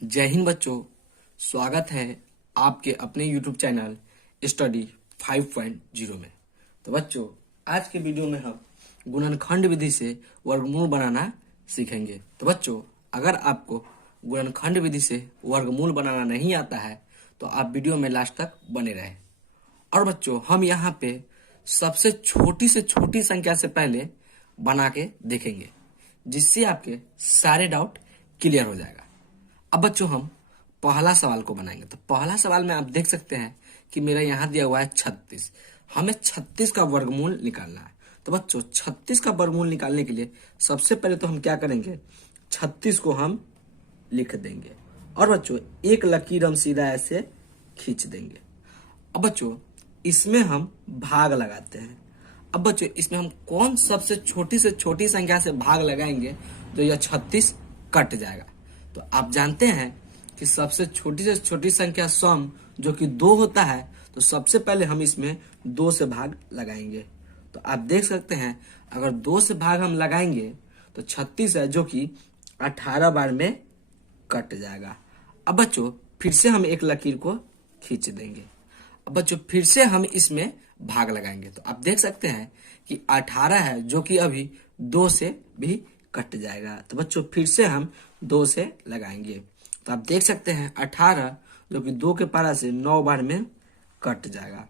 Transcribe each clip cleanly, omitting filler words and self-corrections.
जय हिंद बच्चों। स्वागत है आपके अपने YouTube चैनल स्टडी 5.0 में। तो बच्चों, आज के वीडियो में हम गुणनखंड विधि से वर्गमूल बनाना सीखेंगे। तो बच्चों, अगर आपको गुणनखंड विधि से वर्गमूल बनाना नहीं आता है तो आप वीडियो में लास्ट तक बने रहें। और बच्चों, हम यहाँ पे सबसे छोटी से छोटी संख्या से पहले बना के देखेंगे, जिससे आपके सारे डाउट क्लियर हो जाएगा। अब बच्चों, हम पहला सवाल को बनाएंगे। तो पहला सवाल में आप देख सकते हैं कि मेरा यहाँ दिया हुआ है 36। हमें 36 का वर्गमूल निकालना है। तो बच्चों, 36 का वर्गमूल निकालने के लिए सबसे पहले तो हम क्या करेंगे, 36 को हम लिख देंगे और बच्चों एक लकीर हम सीधा ऐसे खींच देंगे। अब बच्चों, इसमें हम भाग लगाते हैं। अब बच्चों, इसमें हम कौन सबसे छोटी से छोटी संख्या से भाग लगाएंगे तो यह 36 कट जाएगा। तो आप जानते हैं कि सबसे छोटी से छोटी संख्या सम जो कि 2 होता है, तो सबसे पहले हम इसमें 2 से भाग लगाएंगे। तो आप देख सकते हैं, अगर 2 से भाग हम लगाएंगे तो 36 है जो कि 18 बार में कट जाएगा। अब बच्चों फिर से हम एक लकीर को खींच देंगे। अब बच्चों फिर से हम इसमें भाग लगाएंगे। तो आप देख सकते हैं कि 18 है जो कि अभी 2 से भी कट जाएगा। तो बच्चों फिर से हम 2 से लगाएंगे। तो आप देख सकते हैं 18 जो कि 2 के पारा से 9 बार में कट जाएगा।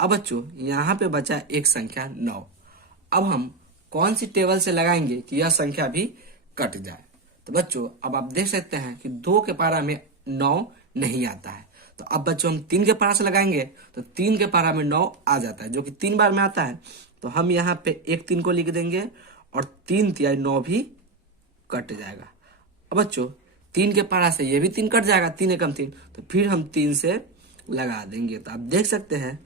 अब बच्चों यहाँ पे बचा एक संख्या 9। अब हम कौन सी टेबल से लगाएंगे कि यह संख्या भी कट जाए। तो बच्चों अब आप देख सकते हैं कि 2 के पारा में 9 नहीं आता है। तो अब बच्चों हम 3 के पारा से लगाएंगे तो 3 के पारा में 9 आ जाता है, जो कि 3 बार में आता है। तो हम यहाँ पे एक 3 को लिख देंगे और 3 तिहाई 9 भी कट जाएगा। अब बच्चों 3 के पारा से ये भी 3 कट जाएगा, 3 एकम 3, तो फिर हम 3 से लगा देंगे। तो आप देख सकते हैं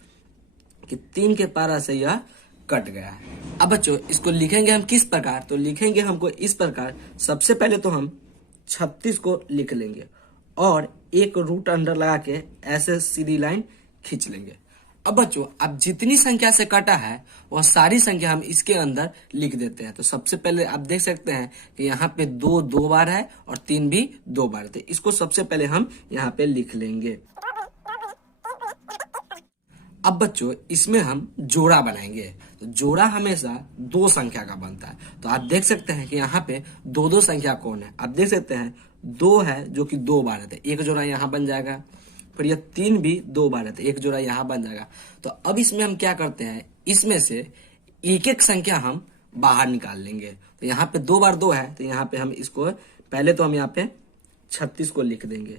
कि 3 के पारा से यह कट गया है। अब बच्चों इसको लिखेंगे हम किस प्रकार, तो लिखेंगे हमको इस प्रकार। सबसे पहले तो हम 36 को लिख लेंगे और एक रूट अंडर लगा के ऐसे सीधी लाइन खींच लेंगे। अब बच्चों अब जितनी संख्या से कटा है वह सारी संख्या हम इसके अंदर लिख देते हैं। तो सबसे पहले आप देख सकते हैं कि यहाँ पे 2 2 बार है और 3 भी 2 बार थे। इसको सबसे पहले हम यहाँ पे लिख लेंगे। अब बच्चों इसमें हम जोड़ा बनाएंगे। तो जोड़ा हमेशा 2 संख्या का बनता है। तो आप देख सकते हैं कि यहाँ पे 2 2 संख्या कौन है। आप देख सकते हैं 2 है जो कि 2 बार है, एक जोड़ा यहाँ बन जाएगा। फिर यह 3 भी 2 बार है, एक जोड़ा यहाँ बन जाएगा। तो अब इसमें हम क्या करते हैं, इसमें से एक एक संख्या हम बाहर निकाल लेंगे। तो यहाँ पे 2 बार 2 है, तो यहाँ पे हम इसको पहले तो हम यहाँ पे 36 को लिख देंगे।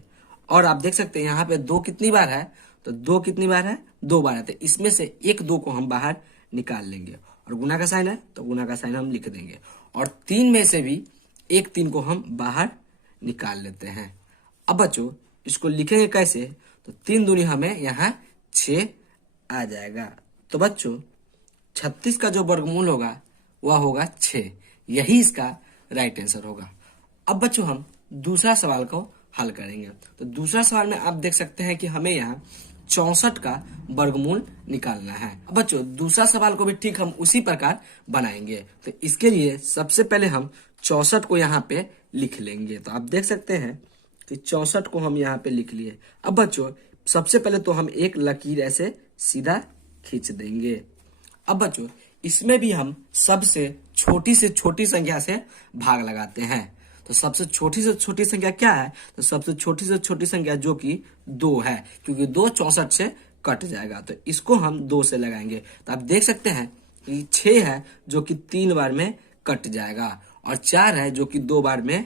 और आप देख सकते हैं यहाँ पे 2 कितनी बार है, तो 2 कितनी बार है, 2 बार है। तो इसमें से एक 2 को हम बाहर निकाल लेंगे और गुना का साइन है तो गुना का साइन हम लिख देंगे। और 3 में से भी एक 3 को हम बाहर निकाल लेते हैं। अब बच्चों इसको लिखेंगे कैसे, तो 3 दूनी हमें यहाँ 6 आ जाएगा। तो बच्चों 36 का जो वर्गमूल होगा वह होगा 6। यही इसका राइट आंसर होगा। अब बच्चों हम दूसरा सवाल को हल करेंगे। तो दूसरा सवाल में आप देख सकते हैं कि हमें यहाँ 64 का वर्गमूल निकालना है। अब बच्चों दूसरा सवाल को भी ठीक हम उसी प्रकार बनाएंगे। तो इसके लिए सबसे पहले हम 64 को यहाँ पे लिख लेंगे। तो आप देख सकते हैं कि 64 को हम यहाँ पे लिख लिए। अब बच्चों सबसे पहले तो हम एक लकीर ऐसे सीधा खींच देंगे। अब बच्चों इसमें भी हम सबसे छोटी से छोटी संख्या से भाग लगाते हैं। तो सबसे छोटी से छोटी संख्या क्या है, तो सबसे छोटी से छोटी संख्या जो कि 2 है, क्योंकि 2 64 से कट जाएगा। तो इसको हम 2 से लगाएंगे। तो आप देख सकते हैं कि 6 है जो कि 3 बार में कट जाएगा और 4 है जो कि 2 बार में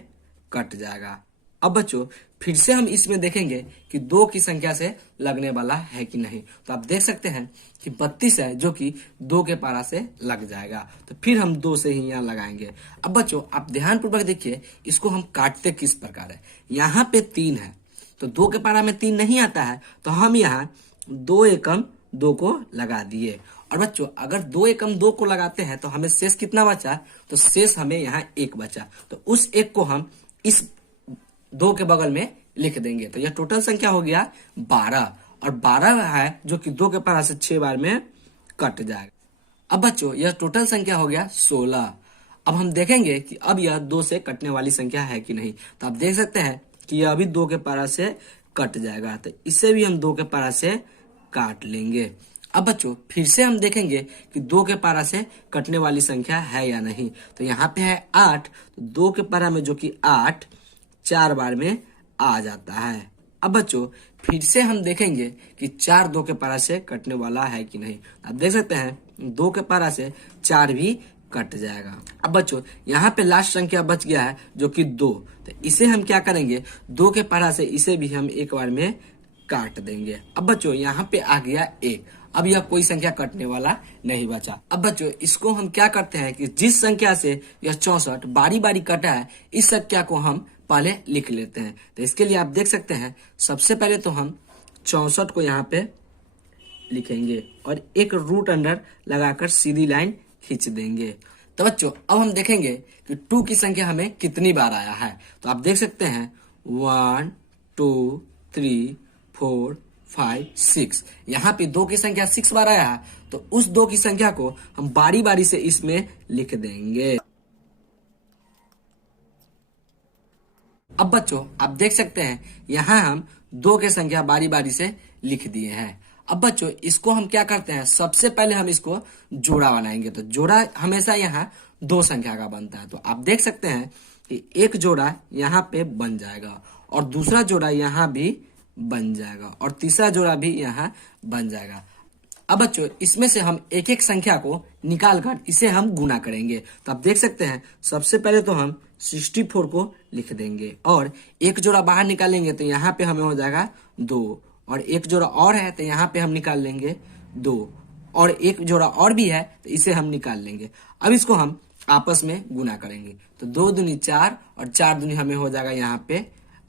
कट जाएगा। अब बच्चों फिर से हम इसमें देखेंगे कि 2 की संख्या से लगने वाला है कि नहीं। तो आप देख सकते हैं कि 32 है जो कि 2 के पारा से लग जाएगा। तो फिर हम 2 से ही यहाँ लगाएंगे। अब बच्चों आप ध्यान पूर्वक देखिए, इसको हम काटते किस प्रकार है। यहाँ पे 3 है तो 2 के पारा में 3 नहीं आता है, तो हम यहाँ 2 एकम 2 को लगा दिए। और बच्चों अगर 2 एकम 2 को लगाते हैं तो हमें शेष कितना बचा, तो शेष हमें यहाँ 1 बचा। तो उस 1 को हम इस 2 के बगल में लिख देंगे। तो यह टोटल संख्या हो गया 12 और 12 है जो कि 2 के पारा से 6 बार में कट जाएगा। अब बच्चों यह टोटल संख्या हो गया 16। अब हम देखेंगे कि अब यह 2 से कटने वाली संख्या है कि नहीं। तो आप देख सकते हैं कि यह भी 2 के पारा से कट जाएगा, तो इसे भी हम 2 के पारा से काट लेंगे। अब बच्चों फिर से हम देखेंगे कि 2 के पारा से कटने वाली संख्या है या नहीं। तो यहाँ पे है 8, तो 2 के पारा में जो कि 8 4 बार में आ जाता है। अब बच्चों फिर से हम देखेंगे कि 4 2 के पारा से कटने वाला है कि नहीं। आप देख सकते हैं 2 के पारा से 4 भी कट जाएगा। अब बच्चों यहाँ पे लास्ट संख्या बच गया है जो कि 2, तो इसे हम क्या करेंगे 2 के पारा से इसे भी हम एक बार में काट देंगे। अब बच्चों यहाँ पे आ गया 1, अब यह कोई संख्या कटने वाला नहीं बचा। अब बच्चों इसको हम क्या करते हैं कि जिस संख्या से यह 64 बारी बारी कटा है इस संख्या को हम पहले लिख लेते हैं। तो इसके लिए आप देख सकते हैं सबसे पहले तो हम 64 को यहाँ पे लिखेंगे और एक रूट अंडर लगाकर सीधी लाइन खींच देंगे। तो बच्चों अब हम देखेंगे कि 2 की संख्या हमें कितनी बार आया है। तो आप देख सकते हैं 1 2 3 4 5 6, यहाँ पे 2 की संख्या 6 बार आया है, तो उस 2 की संख्या को हम बारी बारी से इसमें लिख देंगे। अब बच्चों आप देख सकते हैं यहाँ हम 2 के संख्या बारी बारी से लिख दिए हैं। अब बच्चों इसको हम क्या करते हैं, सबसे पहले हम इसको जोड़ा बनाएंगे। तो जोड़ा हमेशा यहाँ 2 संख्या का बनता है। तो आप देख सकते हैं कि एक जोड़ा यहाँ पे बन जाएगा और दूसरा जोड़ा यहाँ भी बन जाएगा और तीसरा जोड़ा भी यहाँ बन जाएगा। अब बच्चों इसमें से हम एक एक संख्या को निकाल कर इसे हम गुना करेंगे। तो आप देख सकते हैं सबसे पहले तो हम 64 को लिख देंगे और एक जोड़ा बाहर निकालेंगे तो यहाँ पे हमें हो जाएगा 2 और एक जोड़ा और है तो यहाँ पे हम निकाल लेंगे 2 और एक जोड़ा और भी है तो इसे हम निकाल लेंगे। अब इसको हम आपस में गुना करेंगे तो 2 दूनी 4 और 4 दूनी हमें हो जाएगा यहाँ पे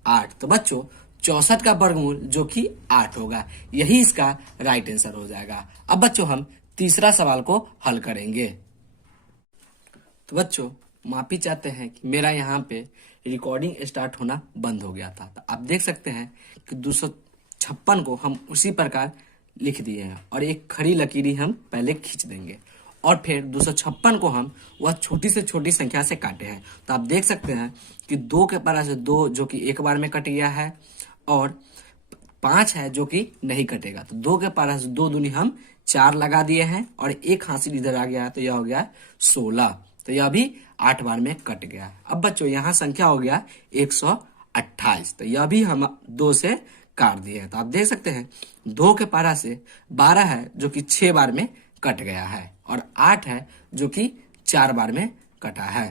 8। तो बच्चों 64 का वर्गमूल जो कि 8 होगा, यही इसका राइट आंसर हो जाएगा। अब बच्चों हम तीसरा सवाल को हल करेंगे। तो बच्चों माफी चाहते हैं कि मेरा यहाँ पे रिकॉर्डिंग स्टार्ट होना बंद हो गया था। तो आप देख सकते हैं कि 256 को हम उसी प्रकार लिख दिए हैं और एक खड़ी लकीरी हम पहले खींच देंगे और फिर 256 को हम वह छोटी से छोटी संख्या से काटे हैं। तो आप देख सकते हैं कि 2 के पारा से 2 जो कि एक बार में कट गया है और 5 है जो कि नहीं कटेगा। तो 2 के पारा से 2 दूनी हम 4 लगा दिए हैं और एक हासिल इधर आ गया तो यह हो गया 16। तो यह भी 8 बार में कट गया। अब बच्चों यहाँ संख्या हो गया 128, तो यह भी हम 2 से काट दिए हैं। तो आप देख सकते हैं 2 के पारा से 12 है जो कि 6 बार में कट गया है और 8 है जो कि 4 बार में कटा है।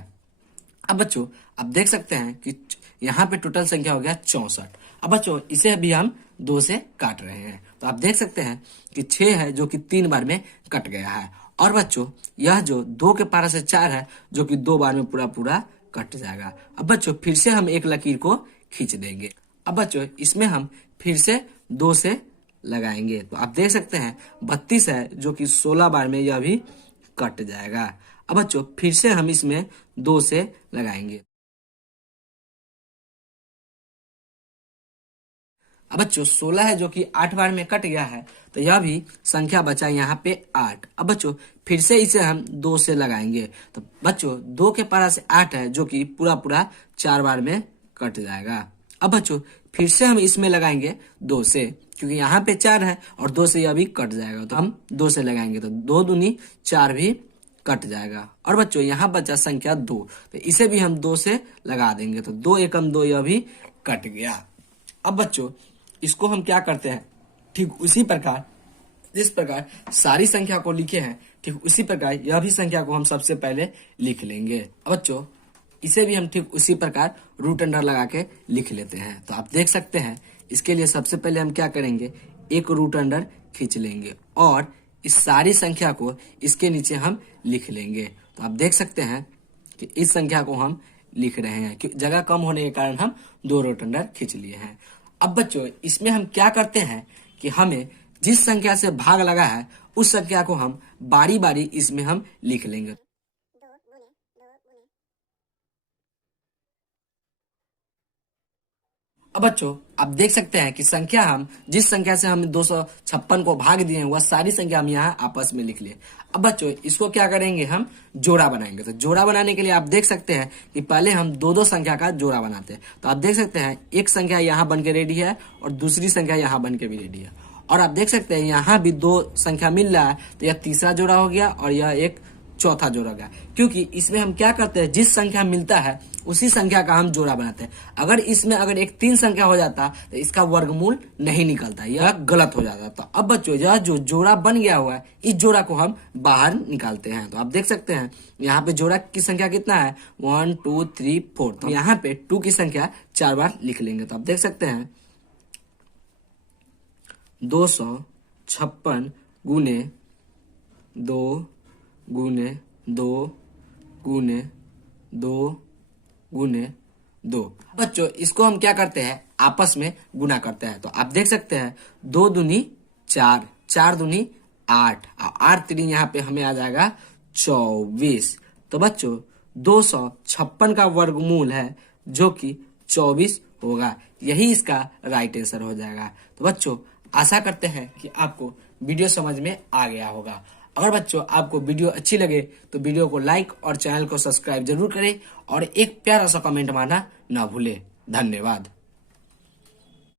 अब बच्चों आप देख सकते हैं कि यहाँ पे टोटल संख्या हो गया 64। अब बच्चों इसे भी हम 2 से काट रहे हैं। तो आप देख सकते हैं कि 6 है जो कि 3 बार में कट गया है और बच्चों यह जो 2 के पारा से 4 है जो कि 2 बार में पूरा पूरा कट जाएगा। अब बच्चों फिर से हम एक लकीर को खींच देंगे। अब बच्चों इसमें हम फिर से 2 से लगाएंगे। तो आप देख सकते हैं 32 है जो कि 16 बार में यह भी कट जाएगा। अब बच्चों फिर से हम इसमें 2 से लगाएंगे। अब बच्चों 16 है जो कि 8 बार में कट गया है तो यह भी संख्या बचा यहाँ पे 8। अब बच्चों फिर से इसे हम 2 से लगाएंगे। तो बच्चों 2 के पारा से 8 है जो कि पूरा पूरा 4 बार में कट जाएगा। अब बच्चों फिर से हम इसमें लगाएंगे 2 से, क्योंकि यहाँ पे 4 है और 2 से यह भी कट जाएगा। तो हम 2 से लगाएंगे तो 2 दूनी 4 भी कट जाएगा। और बच्चों यहाँ बचा संख्या 2, तो इसे भी हम 2 से लगा देंगे तो 2 एकम 2 यह भी कट गया। अब बच्चों इसको हम क्या करते हैं, ठीक उसी प्रकार जिस प्रकार सारी संख्या को लिखे हैं ठीक उसी प्रकार यह भी संख्या को हम सबसे पहले लिख लेंगे। अब बच्चों इसे भी हम ठीक उसी प्रकार रूट अंडर लगा के लिख लेते हैं। तो आप देख सकते हैं इसके लिए सबसे पहले हम क्या करेंगे, एक रूट अंडर खींच लेंगे और इस सारी संख्या को इसके नीचे हम लिख लेंगे। तो आप देख सकते हैं कि इस संख्या को हम लिख रहे हैं कि जगह कम होने के कारण हम 2 रूट अंडर खींच लिए हैं। अब बच्चों इसमें हम क्या करते हैं कि हमें जिस संख्या से भाग लगा है उस संख्या को हम बारी बारी इसमें हम लिख लेंगे। अब बच्चों आप देख सकते हैं कि संख्या हम जिस संख्या से हम 256 को भाग दिए हैं वह सारी संख्या हम यहाँ आपस में लिख लिए। अब बच्चों इसको क्या करेंगे, हम जोड़ा बनाएंगे। तो जोड़ा बनाने के लिए आप देख सकते हैं कि पहले हम दो दो संख्या का जोड़ा बनाते हैं। तो आप देख सकते हैं एक संख्या यहाँ बन के रेडी है और दूसरी संख्या यहाँ बन के भी रेडी है। और आप देख सकते हैं यहाँ भी दो संख्या मिल रहा है, तो यह तीसरा जोड़ा हो गया और यह एक चौथा जोड़ा गया। क्योंकि इसमें हम क्या करते हैं, जिस संख्या मिलता है उसी संख्या का हम जोड़ा बनाते हैं। अगर इसमें अगर एक 3 संख्या हो जाता तो इसका वर्गमूल नहीं निकलता, यह गलत हो जाता। तो अब बच्चों यह जो जोड़ा बन गया हुआ है इस जोड़ा को हम बाहर निकालते हैं। तो आप देख सकते हैं यहाँ पे जोड़ा की संख्या कितना है, 1 2 3 4। तो यहाँ पे 2 की संख्या 4 बार लिख लेंगे। तो आप देख सकते हैं 256 गुने 2 गुने 2 गुने 2 गुने 2। बच्चों इसको हम क्या करते हैं, आपस में गुना करते हैं। तो आप देख सकते हैं 2 दूनी 4, 4 दूनी 8 और 8 3 यहाँ पे हमें आ जाएगा 24। तो बच्चों 256 का वर्गमूल है जो कि 24 होगा, यही इसका राइट आंसर हो जाएगा। तो बच्चों आशा करते हैं कि आपको वीडियो समझ में आ गया होगा। अगर बच्चों आपको वीडियो अच्छी लगे तो वीडियो को लाइक और चैनल को सब्सक्राइब जरूर करें और एक प्यारा सा कमेंट मारना ना भूलें। धन्यवाद।